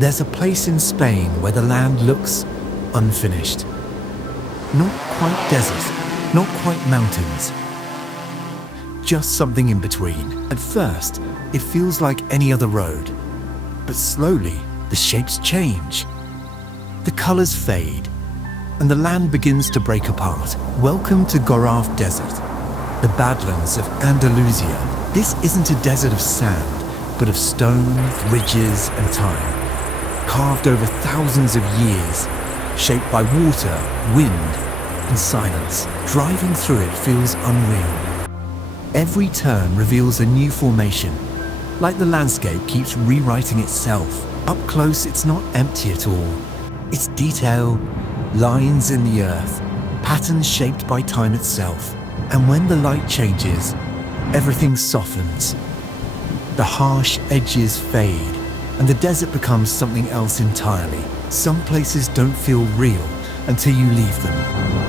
There's a place in Spain where the land looks unfinished. Not quite desert, not quite mountains. Just something in between. At first, it feels like any other road. But slowly, the shapes change. The colors fade, and the land begins to break apart. Welcome to Gorafe Desert, the badlands of Andalusia. This isn't a desert of sand, but of stone, ridges, and time. Carved over thousands of years, shaped by water, wind, and silence. Driving through it feels unreal. Every turn reveals a new formation, like the landscape keeps rewriting itself. Up close, it's not empty at all. It's detail, lines in the earth, patterns shaped by time itself. And when the light changes, everything softens. The harsh edges fade, and the desert becomes something else entirely. Some places don't feel real until you leave them.